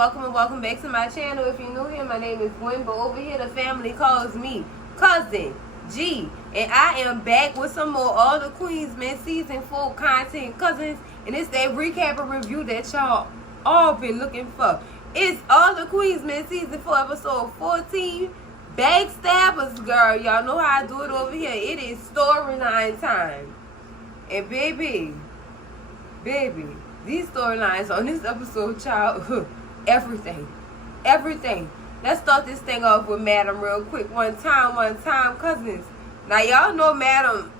welcome and welcome back to my channel. If you're new here, my name is Gwen, but over here the family calls me Cousin G, and I am back with some more All the Queens Men Season 4 content, cousins, and it's that recap and review that y'all all been looking for. It's All the Queens Men Season 4, episode 14, Backstabbers, girl. Y'all know how I do it over here. It is storyline time. And baby, these storylines on this episode, child, everything. Let's start this thing off with Madam real quick. One time, cousins. Now, y'all know Madam,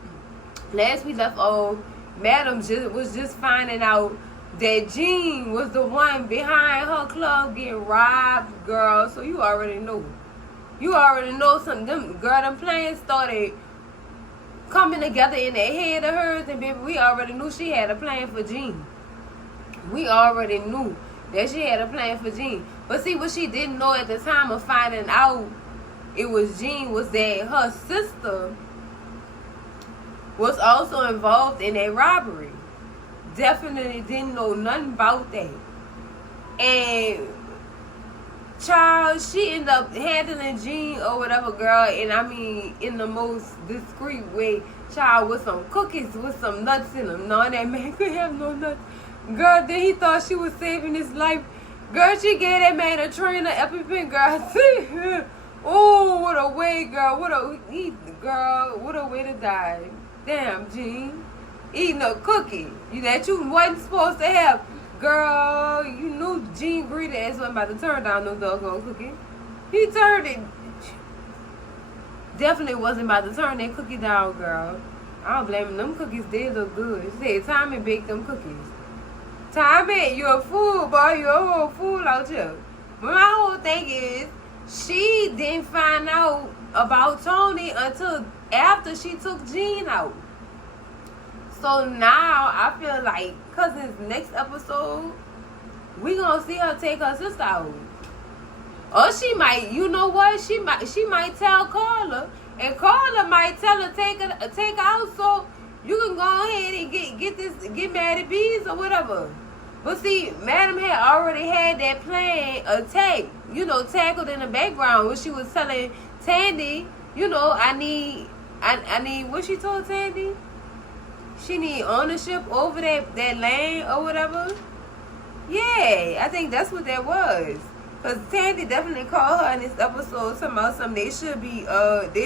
last we left off, Madam was just finding out that Jean was the one behind her club getting robbed, girl. So you already know. Something. Them plans started coming together in the head of hers, and baby, we already knew she had a plan for Jean. We already knew that she had a plan for Jean. But see, what she didn't know at the time of finding out it was Jean was that her sister was also involved in a robbery. Definitely didn't know nothing about that. And child, she ended up handling Jean or whatever, girl, and I mean in the most discreet way, child, with some cookies with some nuts in them. No, that man could have no nuts. Girl, then he thought she was saving his life. Girl, she gave that man a train of EpiPen, girl. Oh, what a way, girl. What a way to die. Damn, Jean. Eating a cookie that you wasn't supposed to have. Girl, you knew Jean greedy ass wasn't about to turn down no doggone cookie. He turned it. Definitely wasn't about to turn that cookie down, girl. I don't blame him. Them cookies did look good. She said, Tommy baked them cookies. Tommy, you're a fool, boy. You're a whole fool out here. But my whole thing is, she didn't find out about Tony until after she took Jean out. So now I feel like, cousins, next episode, we gonna see her take her sister out. Or she might, you know what? She might tell Carla, and Carla might tell her take her out so you can go ahead and get mad at bees or whatever. But see, Madam had already had that plan tackled in the background when she was telling Tandy, I need what she told Tandy? She need ownership over that land or whatever. Yeah, I think that's what that was. Cause Tandy definitely called her in this episode talking about something. They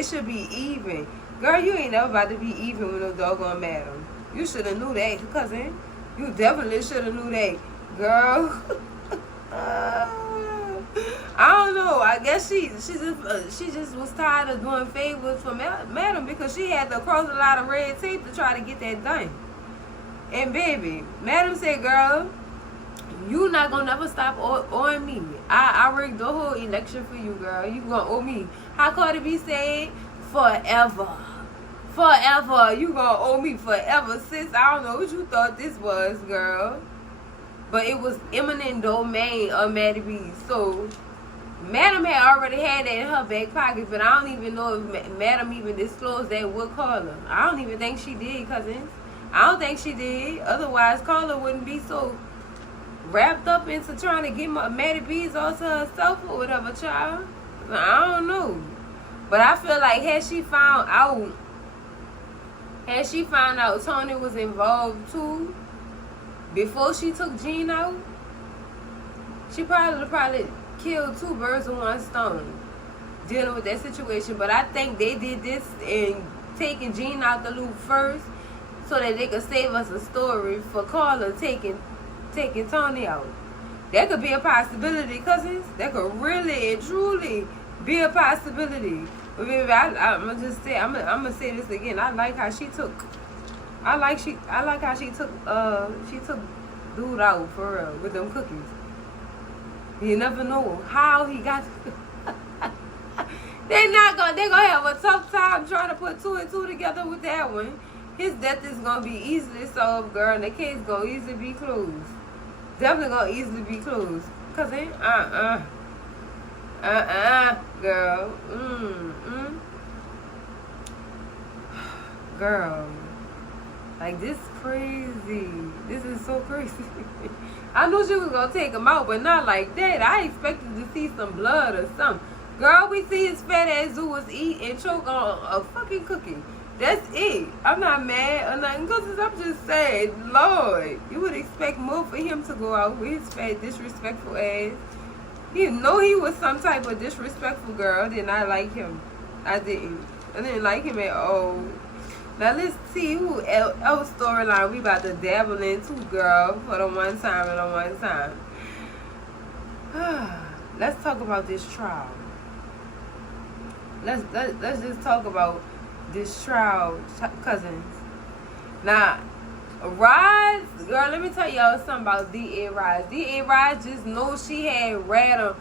should be even. Girl, you ain't never about to be even with no doggone Madam. You should have knew that, cousin. You definitely should have knew that, girl. I don't know. I guess she just was tired of doing favors for Madam because she had to cross a lot of red tape to try to get that done. And baby, Madam said, girl, you not gonna never stop owing me. I rigged the whole election for you, girl. You gonna owe me. How Cardi B said, forever. You gonna owe me forever, sis. I don't know what you thought this was, girl. But it was eminent domain of Maddie B. So Madam had already had that in her back pocket, but I don't even know if Madam even disclosed that with Carla. I don't even think she did, cousins. I don't think she did. Otherwise, Carla wouldn't be so wrapped up into trying to get Maddie B's all to herself or whatever, child. I don't know. But I feel like had she found out Tony was involved too, before she took Jean out, she probably killed two birds with one stone dealing with that situation. But I think they did this in taking Jean out the loop first so that they could save us a story for Carla taking Tony out. That could be a possibility, cousins. That could really and truly be a possibility. But baby, I'm gonna say this again. I like how she took dude out for real with them cookies. You never know how he got. They're gonna have a tough time trying to put two and two together with that one. His death is gonna be easily solved, girl, and the case gonna easily be closed. Definitely gonna easily be closed. Cause it girl. Girl. Like, this crazy. This is so crazy. I knew she was going to take him out, but not like that. I expected to see some blood or something. Girl, we see his fat ass who was eat and choke on a fucking cookie. That's it. I'm not mad or nothing, because I'm just saying, Lord, you would expect more for him to go out with his fat, disrespectful ass. You know he was some type of disrespectful girl. Did not like him. I didn't like him at all. Now let's see who else storyline we about to dabble into, girl, for the one time and the one time. Let's talk about this trial. Let's just talk about this trial, cousins. Now, Roz, girl, let me tell y'all something about D.A. Roz. D.A. Roz just knew she had Roz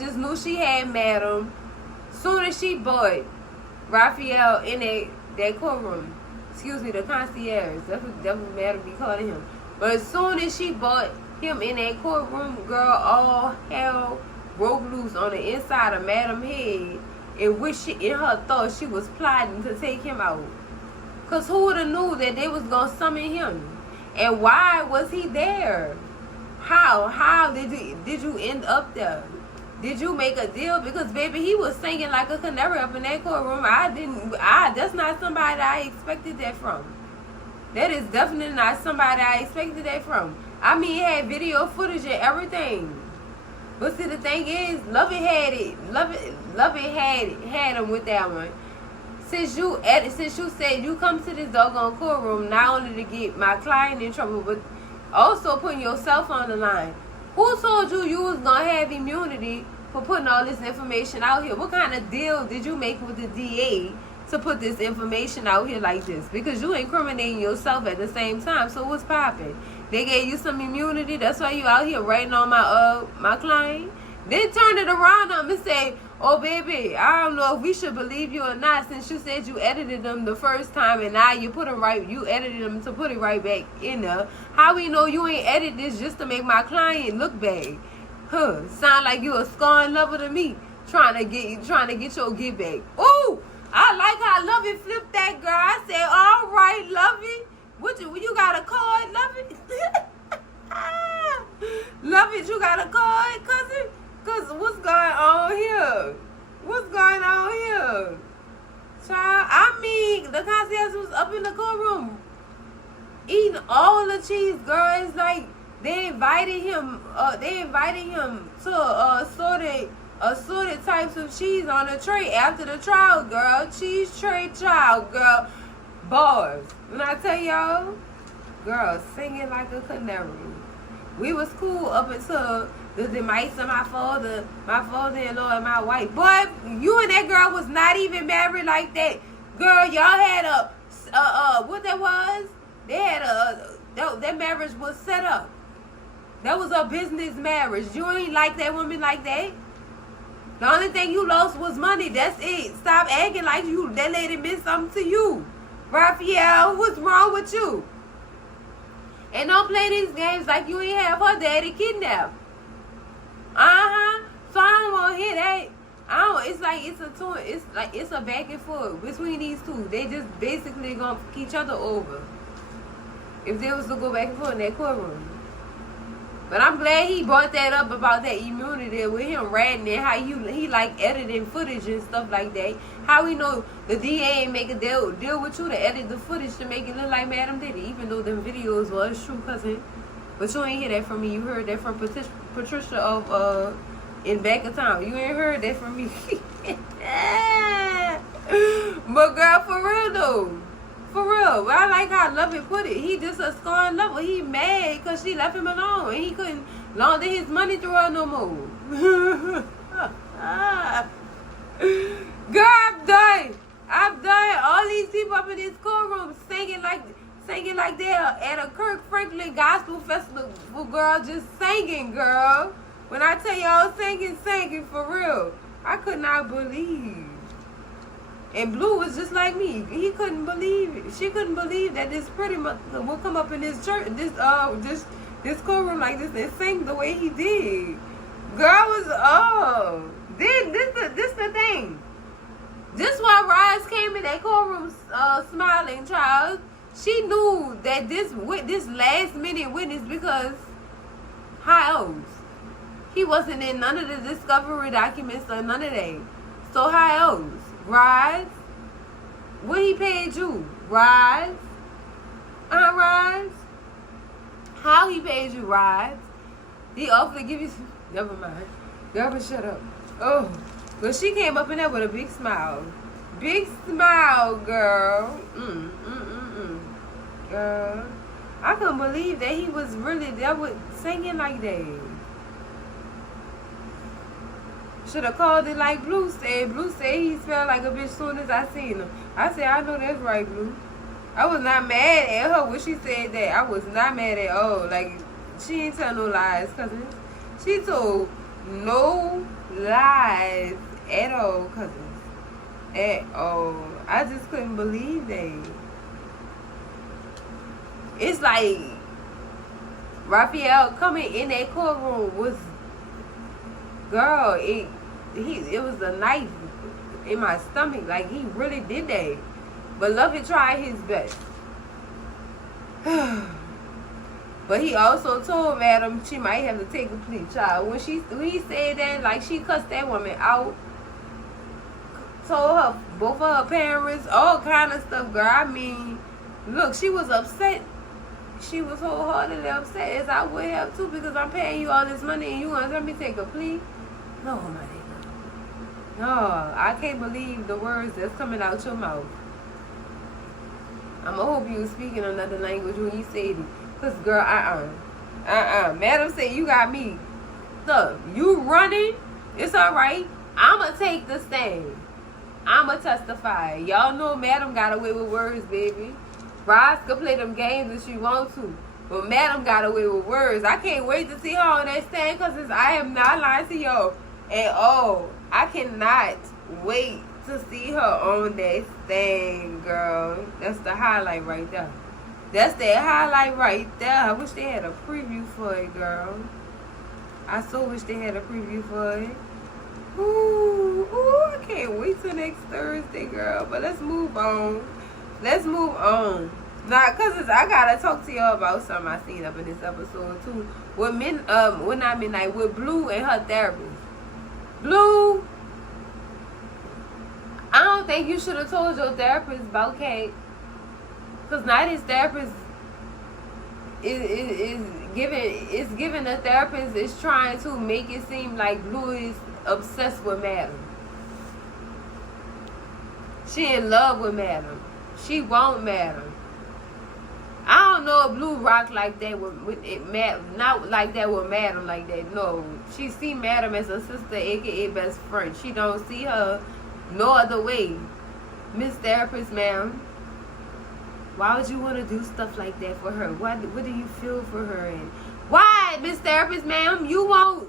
just knew she had Madam. Soon as she bought Raphael in that courtroom, the concierge, that's what Madam be calling him. But as soon as she bought him in that courtroom, girl, all hell broke loose on the inside of Madam's head, in which in her thought she was plotting to take him out. Because who would have knew that they was going to summon him? And why was he there? How did you end up there? Did you make a deal? Because, baby, he was singing like a canary up in that courtroom. That's not somebody that I expected that from. That is definitely not somebody I expected that from. I mean, he had video footage and everything. But see, the thing is, Lovey had it. Lovey had him with that one. Since you said you come to this doggone courtroom not only to get my client in trouble, but also putting yourself on the line. Who told you was gonna have immunity for putting all this information out here? What kind of deal did you make with the DA to put this information out here like this? Because you incriminating yourself at the same time. So what's popping? They gave you some immunity. That's why you out here writing on my client. Then turn it around on him and say, oh, baby, I don't know if we should believe you or not, since you said you edited them the first time and now you edited them to put it right back in there. How we know you ain't edited this just to make my client look bad? Sound like you a scorn lover to me, trying to get your get back. Ooh, I like how Lovey flipped that girl. I said, all right, Lovey. You got a card, Lovey? Lovey, you got a card, cousin? Because what's going on here? What's going on here? Child, I mean, the concierge was up in the courtroom eating all the cheese, girl. It's like they invited him to assorted types of cheese on a tray after the trial, girl. Cheese tray trial, girl. Bars. When I tell y'all, girl, singing like a canary. We was cool up until the demise of my father-in-law and my wife. Boy, you and that girl was not even married like that. Girl, y'all had what that was? They had that marriage was set up. That was a business marriage. You ain't like that woman like that. The only thing you lost was money. That's it. Stop acting like that lady meant something to you. Raphael, what's wrong with you? And don't play these games like you ain't have her daddy kidnapped. So I don't want to hear that. It's a back and forth between these two. They just basically gonna fuck each other over if they was to go back and forth in that courtroom. But I'm glad he brought that up about that immunity with him ratting and how he like editing footage and stuff like that. How we know the DA ain't make a deal with you to edit the footage to make it look like Madam did it, even though the videos was true, cousin. But you ain't hear that from me. You heard that from Patricia of in Back of Town. You ain't heard that from me. But girl, for real though. For real. I like how Lovey put it. He just a scorn lover. He mad because she left him alone. And he couldn't launder his money through her no more. Girl, I'm done. All these people up in this courtroom singing like they're at a Kirk Franklin gospel festival, girl, just singing, girl. When I tell y'all singing for real. I could not believe. And Blue was just like me. He couldn't believe it. She couldn't believe that this pretty much will come up in this church, this courtroom like this and sing the way he did. Girl was Then this the thing. This why Roz came in that courtroom smiling, child. She knew that this last minute witness, because how else? He wasn't in none of the discovery documents or none of that. So how else? Rides? What he paid you? Rides? Rides? How he paid you rides? He offered to give you some... Never mind. Girl, but shut up. Oh. But she came up in there with a big smile. Big smile, girl. Girl. I couldn't believe that he was really there with singing like that. Should have called it like Blue said. Blue said he smelled like a bitch soon as I seen him. I said, I know that's right, Blue. I was not mad at her when she said that. I was not mad at all. Like, she ain't tell no lies, cousin. She told no lies at all, cousins. At all. I just couldn't believe that. It's like Raphael coming in that courtroom was, girl, it was a knife in my stomach. Like, he really did that. Beloved tried his best. But he also told Madam she might have to take a plea, child. When he said that, like, she cussed that woman out, told her, both of her parents, all kind of stuff, girl. I mean, look, she was upset. She was wholeheartedly upset, as I would have too, because I'm paying you all this money and you want to let me take a plea? No, my nigga. No, I can't believe the words that's coming out your mouth. I'ma hope you was speaking another language when you said it. Because, girl, Madam said, you got me. Look, you running, it's all right. I'ma take the stand. I'ma testify. Y'all know Madam got away with words, baby. Roz can play them games if she wants to. But Madam got away with words. I can't wait to see her on that stand, because I am not lying to y'all at all. I cannot wait to see her on that stand, girl. That's the highlight right there. That's that highlight right there. I wish they had a preview for it, girl. I so wish they had a preview for it. Ooh, I can't wait till next Thursday, girl. But let's move on. Let's move on. Now, cousins, I gotta talk to y'all about something I seen up in this episode too. With with Blue and her therapist. Blue, I don't think you should have told your therapist about Kate. Because now this therapist is giving the therapist is trying to make it seem like Blue is obsessed with Madam. She in love with Madam. She want Madam. I don't know if Blue rock like that with it, not like that with Madam like that. No, she see Madam as a sister, aka best friend. She don't see her no other way. Miss Therapist, ma'am, why would you want to do stuff like that for her? What do you feel for her? And why, Miss Therapist, ma'am, you won't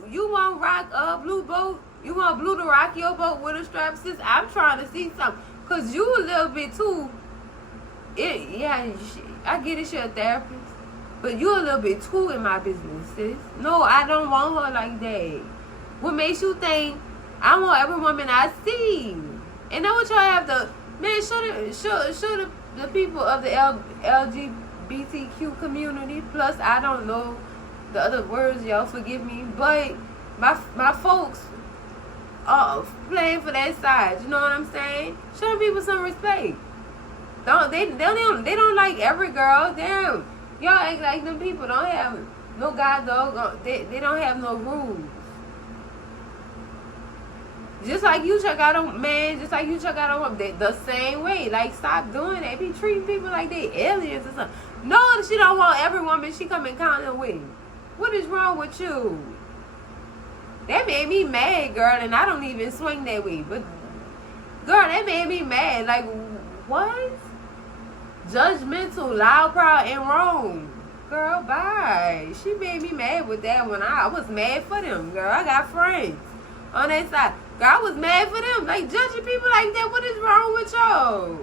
rock Blue boat? You want Blue to rock your boat with a strap, sis? I'm trying to see something, cause you a little bit too. I get it, you're a therapist, but you a little bit too in my business, sis. No, I don't want her like that. What makes you think I want every woman I see? And then what y'all have to, man, show the people of the LGBTQ community, plus I don't know the other words, y'all forgive me, but my folks are playing for that side, you know what I'm saying? Show people some respect. They don't like every girl. Damn, y'all act like them people don't have no guide dog. They don't have no rules. Just like you check out on man, just like you check out on woman, the same way. Like, stop doing that. Be treating people like they aliens or something. No, she don't want every woman she come in contact with. What is wrong with you? That made me mad, girl, and I don't even swing that way. But girl, that made me mad. Like, what? Judgmental, loud, proud, and wrong. Girl, bye. She made me mad with that one. I was mad for them, girl. I got friends on that side. Girl, I was mad for them. Like, judging people like that. What is wrong with y'all?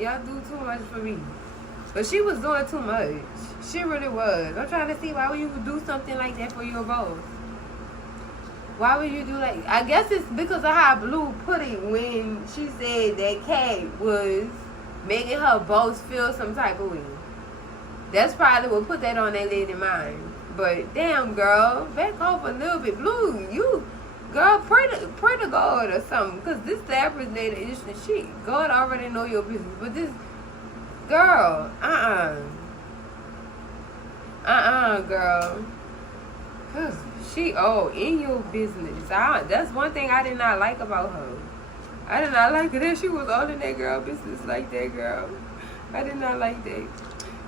Y'all do too much for me. But she was doing too much. She really was. I'm trying to see why you would do something like that for your boss. Why would you do that? I guess it's because of how Blue put it when she said that Kat was making her boss feel some type of way. That's probably what put that on that lady's mind. But damn, girl, back off a little bit. Blue, you, girl, pray to God or something. Because this Lapras lady, God already know your business. But this girl, girl. She in your business. That's one thing I did not like about her. I did not like that she was all in that girl business like that, girl. I did not like that.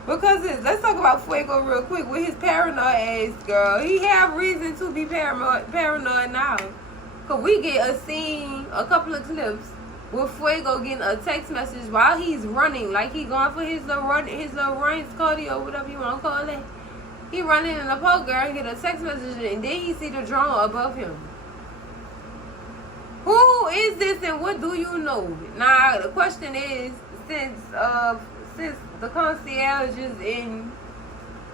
Because let's talk about Fuego real quick with his paranoid ass, girl. He have reason to be paranoid now. Cause we get a couple of clips with Fuego getting a text message while he's running, like he going for his little run cardio, whatever you want to call it. He running in the poker and get a text message, and then he see the drone above him. Who is this and what do you know? Now the question is, since the concierge is in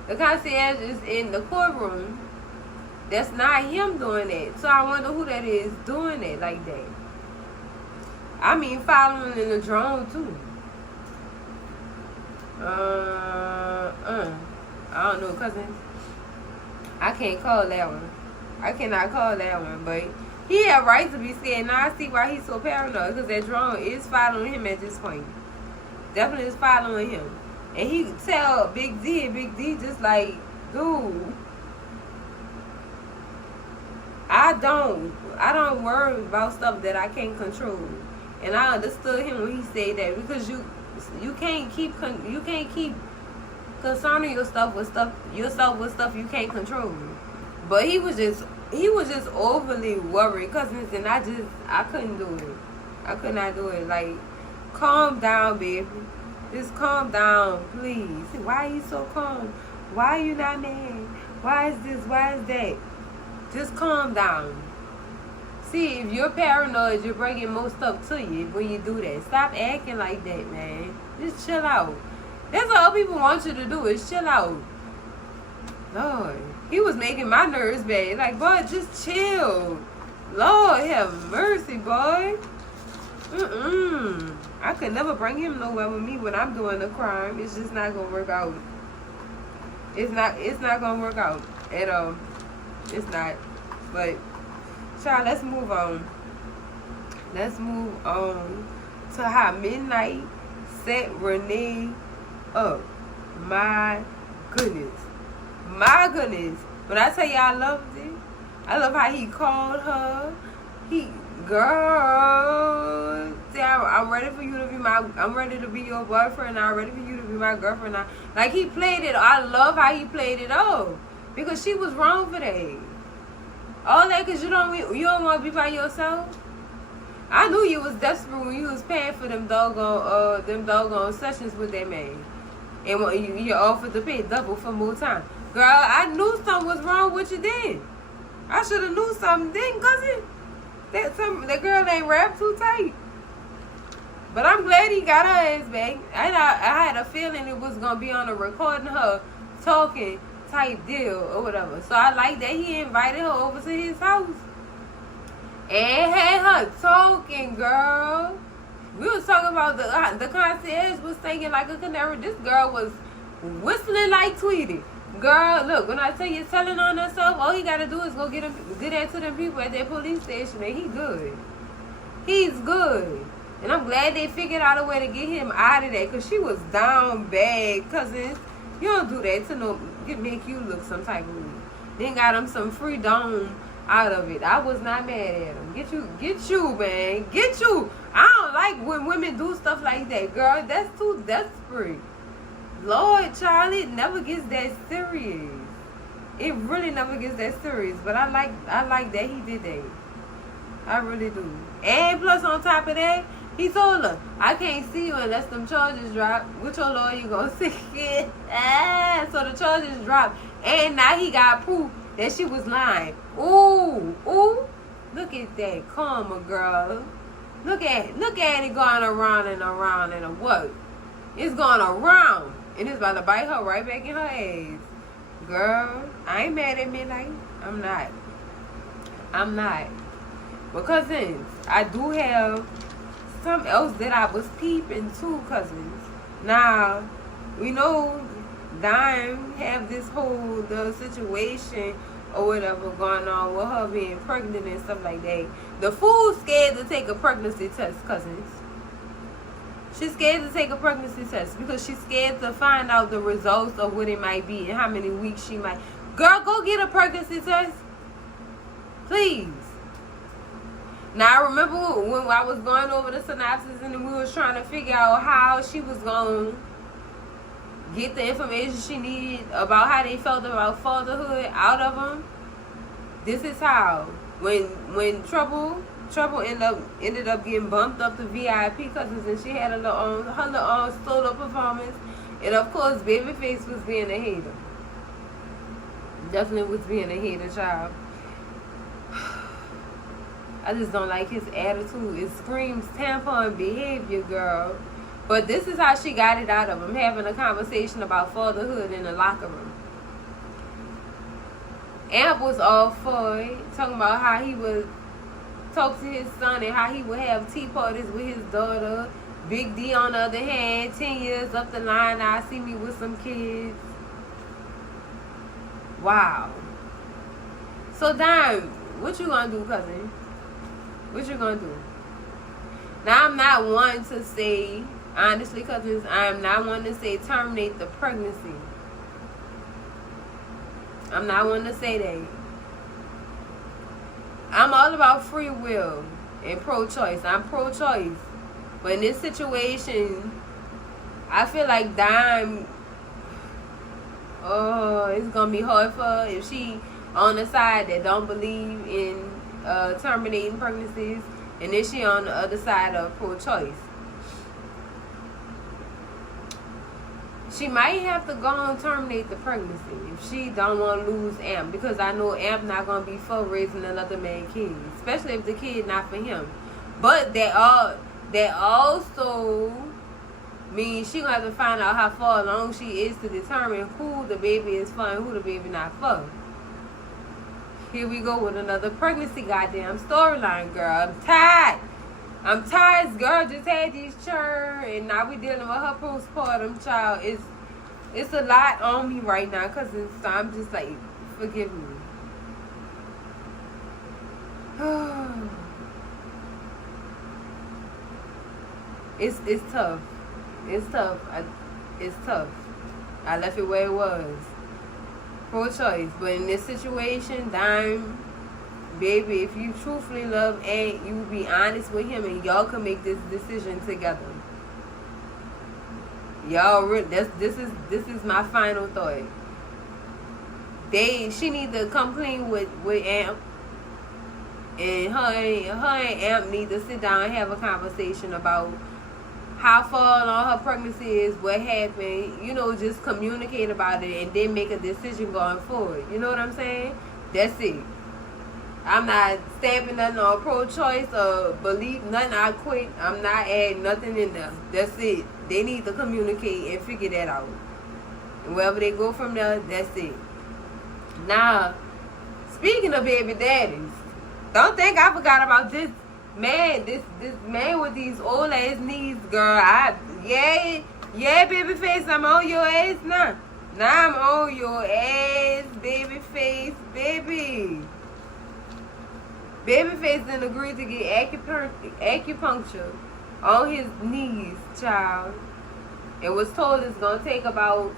the courtroom, that's not him doing that. So I wonder who that is doing it like that. I mean, following in the drone too. I don't know, cousins. I can't call that one. I cannot call that one, but he had right to be scared. Now I see why he's so paranoid, because that drone is following him at this point. Definitely is following him. And he tell Big D, and Big D just like, dude, I don't worry about stuff that I can't control. And I understood him when he said that, because you can't keep concerning yourself with stuff you can't control. But he was just overly worried, cousins, and I couldn't do it. I could not do it. Like, calm down, baby. Just calm down, please. Why are you so calm? Why are you not mad? Why is this? Why is that? Just calm down. See, if you're paranoid, you're bringing more stuff to you when you do that. Stop acting like that, man. Just chill out. That's all people want you to do, is chill out. Lord, he was making my nerves bad. Like, boy, just chill. Lord, have mercy, boy. I could never bring him nowhere with me when I'm doing a crime. It's just not gonna work out. It's not gonna work out at all. It's not. But child, let's move on. Let's move on to how Midnight set Renee up. My goodness. When I tell you I loved it, I love how he called her. Girl, see, I'm ready for you to be I'm ready to be your boyfriend. I'm ready for you to be my girlfriend. Like, he played it. I love how he played it off, because she was wrong for that. All that because you don't want to be by yourself. I knew you was desperate when you was paying for them doggone sessions with that man, and when you offered to pay double for more time. Girl, I knew something was wrong with you then. I should have knew something then, cousin. That girl ain't wrapped too tight. But I'm glad he got her ass back. I had a feeling it was gonna be on a recording her talking type deal or whatever. So I like that he invited her over to his house and had her talking, girl. We was talking about the concierge was singing like a canary. This girl was whistling like Tweety. Girl, look, when I tell you telling on herself, all he gotta do is go get that to them people at that police station, and he good. He's good. And I'm glad they figured out a way to get him out of that, because she was down bad. Cousins, you don't do that to make you look some type of way. Then got him some free dome out of it. I was not mad at him. Get you, man. Get you. I don't like when women do stuff like that, girl. That's too desperate. Lord, Charlie, it never gets that serious. It really never gets that serious. But I like that he did that. I really do. And plus, on top of that, he told her, I can't see you unless them charges drop. Which your lawyer you gonna see? So the charges dropped. And now he got proof that she was lying. Ooh. Look at that karma, girl. Look at it going around and around and what? It's going around. And it's about to bite her right back in her ass. Girl, I ain't mad at Midnight. I'm not. I'm not. But cousins, I do have something else that I was peeping too, cousins. Now, we know Dime have this whole the situation or whatever going on with her being pregnant and stuff like that. The fool's scared to take a pregnancy test, cousins. She's scared to take a pregnancy test because she's scared to find out the results of what it might be and how many weeks she might. Girl, go get a pregnancy test. Please. Now, I remember when I was going over the synopsis and we was trying to figure out how she was going to get the information she needed about how they felt about fatherhood out of them. This is how. When Trouble ended up getting bumped up to VIP cousins and she had her little own solo performance. And of course, Babyface was being a hater. Definitely was being a hater, child. I just don't like his attitude. It screams tampon behavior, girl. But this is how she got it out of him, having a conversation about fatherhood in the locker room. Amp was all for it, talking about how he would talk to his son and how he would have tea parties with his daughter. Big D, on the other hand, 10 years up the line, I see me with some kids. Wow. So, Dime, what you gonna do, cousin? What you gonna do? Now, I'm not one to say, honestly, cousins, I'm not one to say terminate the pregnancy. I'm not one to say that. I'm all about free will and pro-choice. I'm pro-choice. But in this situation, I feel like Dime, it's going to be hard for her if she on the side that don't believe in terminating pregnancies, and then she on the other side of pro-choice. She might have to go and terminate the pregnancy if she don't want to lose Amp, because I know Amp not going to be for raising another man's kid, especially if the kid not for him. But that also means she going to have to find out how far along she is to determine who the baby is for and who the baby not for. Here we go with another pregnancy goddamn storyline, girl. I'm tired. This girl just had these churn, and now we dealing with her postpartum child. It's a lot on me right now, cause I'm just like, forgive me. It's tough. It's tough. It's tough. I left it where it was. Pro-choice, but in this situation, Dime, baby, if you truthfully love Ant, you be honest with him, and y'all can make this decision together. Y'all, this is my final thought. She need to come clean with Amp, and her and Amp need to sit down and have a conversation about how far along her pregnancy is, what happened, just communicate about it and then make a decision going forward. You know what I'm saying? That's it. I'm not stamping nothing on pro-choice or believe nothing. I quit. I'm not adding nothing in there. That's it. They need to communicate and figure that out. And wherever they go from there, that's it. Now, speaking of baby daddies, don't think I forgot about this man. This man with these old ass knees, girl. Yeah, Babyface, I'm on your ass now. Now I'm on your ass, Babyface, baby. Babyface didn't agree to get acupuncture on his knees, child. And was told it's going to take about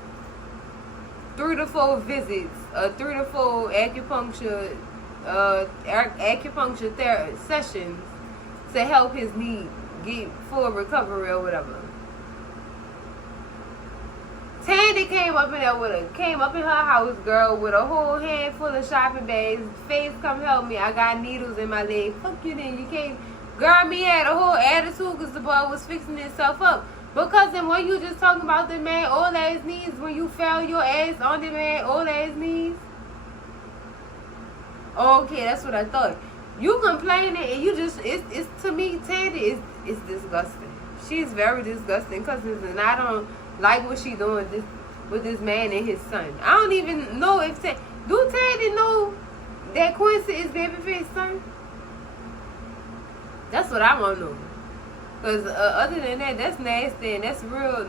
3 to 4 visits, 3 to 4 acupuncture sessions to help his knee get full recovery or whatever. Tandy came up in her house, girl, with a whole handful of shopping bags. Face, come help me. I got needles in my leg. Fuck you then. You can't. Girl, me had a whole attitude because the boy was fixing himself up. Because then when you just talking about the man old ass knees, when you fell your ass on the man old ass knees. Okay, that's what I thought. You complaining and you just, it's to me, Tandy, it's disgusting. She's very disgusting, cousins, and I don't like what she doing with this man and his son. I don't even know if do Tandy know That Quincy is Babyface's son? That's what I want to know. Because other than that, that's nasty, and that's real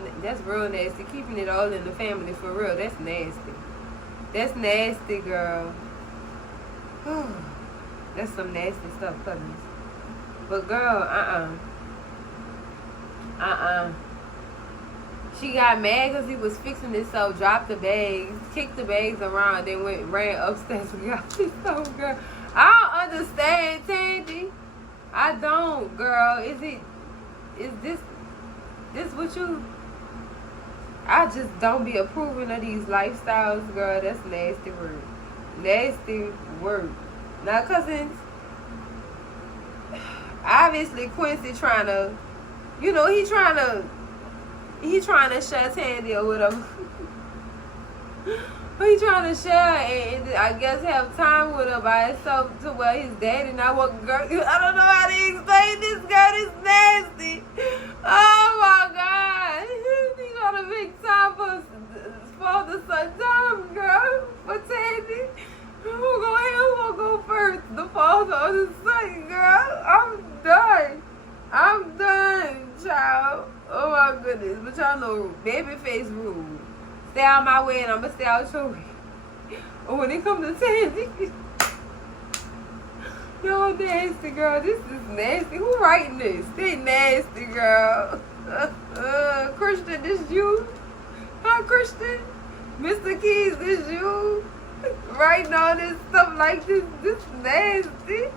nasty. Keeping it all in the family, for real, that's nasty. That's nasty, girl. That's some nasty stuff, cousins. But girl, She got mad because he was fixing himself, dropped the bags, kicked the bags around, then ran upstairs and got his own girl. I don't understand, Tandy. I don't, girl. Is this what you... I just don't be approving of these lifestyles, girl. That's nasty work. Nasty work. Now, cousins, obviously Quincy trying to, he trying to share Tandy or whatever. He trying to share and I guess have time with her by himself to where his daddy not working. Girl, I don't know how to explain this, girl. This nasty. Oh my God. He gonna make time for father-son time, girl. For Tandy. Who gonna go first? The father or the son, girl? I'm done, child. Oh my goodness. But y'all know Babyface rule. Stay out my way and I'm gonna stay out your way. Or when it comes to Tandy, yo, nasty, girl. This is nasty. Who writing this? They nasty, girl. Christian, this you? Huh, Christian? Mr. Keys, this you? Writing all this stuff like this. This nasty.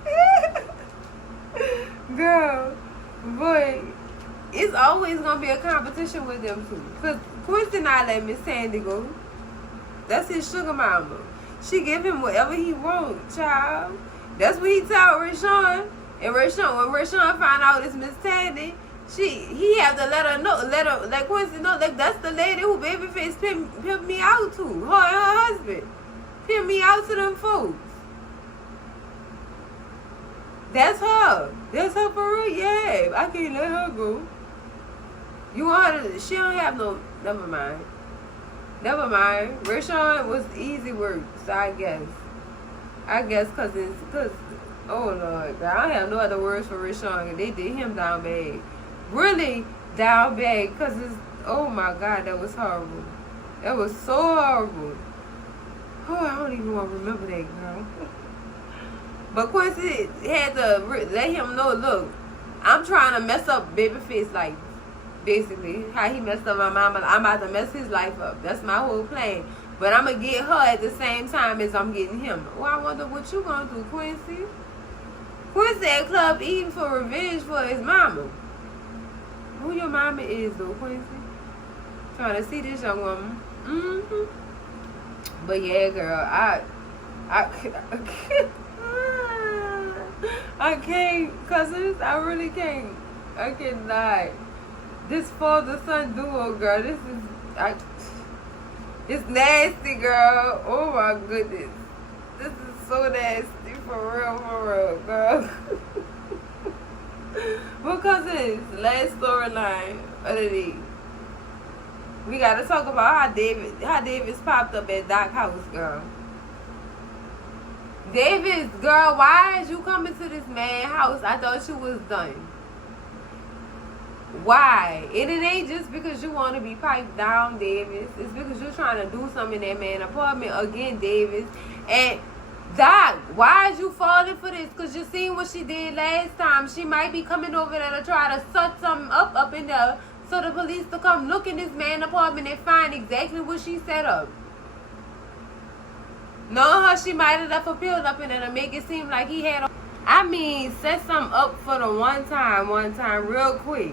Girl, boy, it's always gonna be a competition with them two. Cause Quincy not let Miss Tandy go. That's his sugar mama. She give him whatever he want, child. That's what he told Rashawn. And when Rashawn find out it's Miss Tandy, he have to let Quincy know, like, that's the lady who Babyface pimped me out to. Her and her husband. Pimp me out to them folks. That's her. That's her for real. Yeah, I can't let her go. You want her to, she don't have no, never mind. Rashawn was easy work, so I guess cause oh Lord, I don't have no other words for Rashawn. They did him down bad. Really down bad, cause oh my God, that was horrible. That was so horrible. Oh, I don't even want to remember that, girl. But Quincy had to let him know, look, I'm trying to mess up Babyface's life. Basically, how he messed up my mama, I'm about to mess his life up. That's my whole plan. But I'm going to get her at the same time as I'm getting him. Well, I wonder what you going to do, Quincy. Quincy at club eating for revenge for his mama. Who your mama is, though, Quincy? Trying to see this young woman. But yeah, girl, I can't, cousins. I really can't. I cannot. This father-son duo, girl. This is, it's nasty, girl. Oh my goodness. This is so nasty, for real, girl. But cousins, last storyline of the day. We gotta talk about how Davis popped up at Doc's house, girl. Davis, girl, why is you coming to this man's house? I thought you was done. Why? And it ain't just because you want to be piped down, Davis. It's because you're trying to do something in that man's apartment again, Davis. And Doc, why is you falling for this? Because you seen what she did last time. She might be coming over there to try to set something up in there so the police to come look in this man's apartment and find exactly what she set up. Knowing her, she might have left a pill up in there to make it seem like he had set something up for the one time real quick.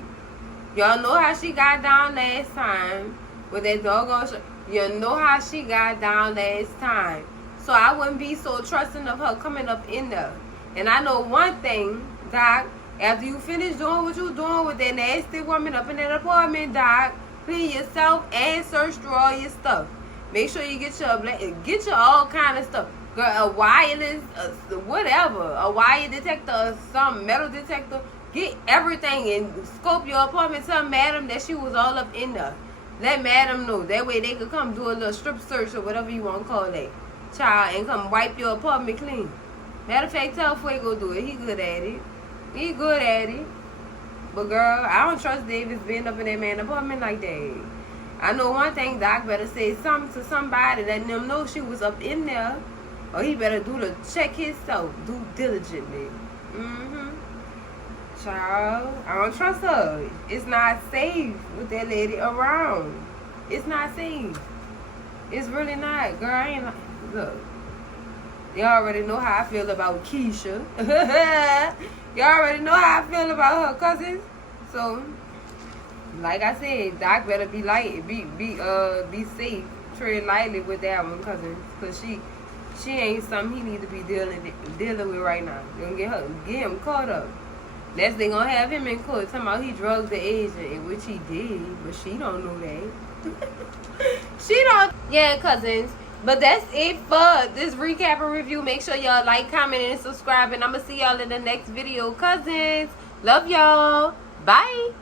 Y'all know how she got down last time with that doggone you know how she got down last time. So I wouldn't be so trusting of her coming up in there. And I know one thing, Doc, after you finish doing what you're doing with that nasty woman up in that apartment, Doc, clean yourself and search through all your stuff. Make sure you get your all kind of stuff. Girl, a wireless, whatever, a wire detector or some metal detector. Get everything and scope your apartment. Tell madam that she was all up in there. Let madam know. That way they could come do a little strip search or whatever you want to call that, child, and come wipe your apartment clean. Matter of fact, tell Fuego do it. He good at it. He good at it. But girl, I don't trust Davis being up in that man apartment like that. I know one thing, Doc better say something to somebody, letting them know she was up in there. Or he better check himself, do diligently. Child, I don't trust her. It's not safe with that lady around. It's not safe. It's really not. Girl, I ain't like, look. You already know how I feel about Keisha. You already know how I feel about her cousins. So, like I said, Doc better be light, be safe, tread lightly with that one, cousins, cause she ain't something he need to be dealing with right now. You're gonna get him caught up. Next they gonna have him in court talking about he drugged the agent, in which he did, but she don't know that. She don't. Yeah, cousins. But that's it for this recap and review. Make sure y'all like, comment, and subscribe. And I'm going to see y'all in the next video. Cousins, love y'all. Bye.